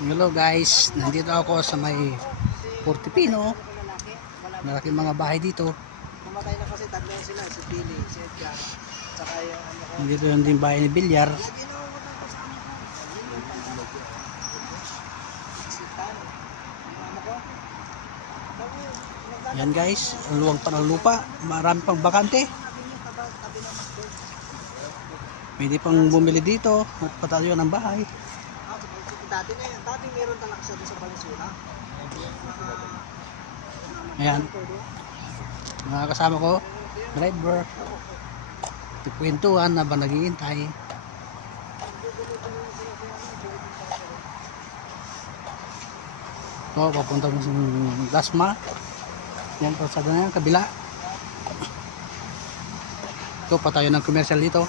Hello guys, nandito ako sa may Portipino. Malaking mga bahay dito. Pumatay na kasi tatlo sila, si Pili, si Edgar, tsaka yung ano ko. Nandito yung din bahay ni Bilyar. Yan guys, ang luwag pa ng lupa. Marami pang bakante. Pwede pang bumili dito at patayo ng bahay. Dati na yan, dati meron talaga siya sa Valenzuela. Ayan, mga kasama ko, driver. Tikwentuhan na ba naghihintay. So, papunta mo sa Dasma. Yan, pasada na yan, kabila. Ito, patayo ng commercial dito.